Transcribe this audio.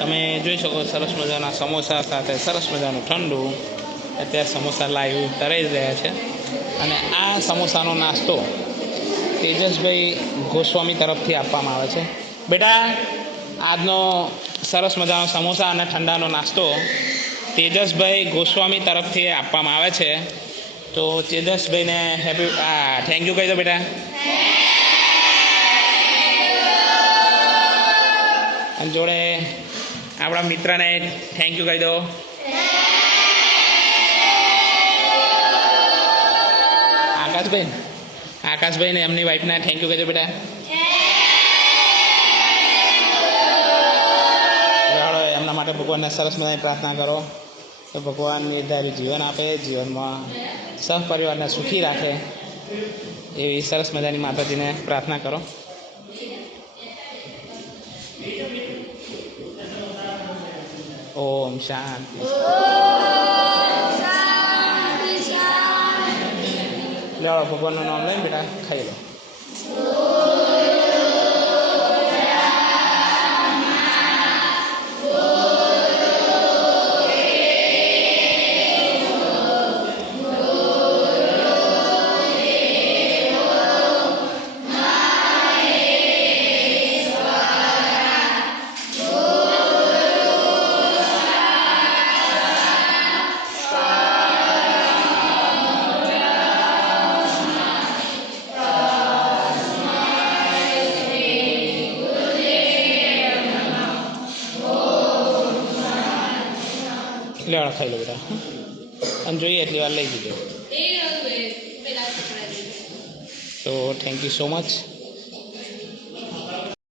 તમે જોઈ શકો સરસ મજાના સમોસા સાથે સરસ મજાનું ઠંડુ અત્યારે સમોસા લાઈવ તરાઈ રહ્યા છે અને આ સમોસાનો નાસ્તો તેજસભાઈ ગોસ્વામી તરફથી આપવામાં આવે છે. બેટા આજનો સરસ મજાનો સમોસા અને ઠંડાનો નાસ્તો તેજસભાઈ ગોસ્વામી તરફથી આપવામાં આવે છે. તો તેજસભાઈને થેન્ક યુ કહી દો બેટા. અને જોડે આપણા મિત્રને થેન્ક યુ કહી દો. આકાશભાઈને એમની વાઈફને થેન્ક યુ કહી દો બેટા. એમના માટે ભગવાનને સરસ મજાની પ્રાર્થના કરો તો ભગવાન નિર્ધારિત જીવન આપે, જીવનમાં સહપરિવારને સુખી રાખે એવી સરસ મજાની માતાજીને પ્રાર્થના કરો. ઓમ શાંતિ. લો ભગવાનનું નામ લઈને બેટા ખાઈ લો. લેવાડા ખાઈ લો બેટા અને જોઈએ એટલી વાર લઈ દીધો. તો થેન્ક યુ સો મચ.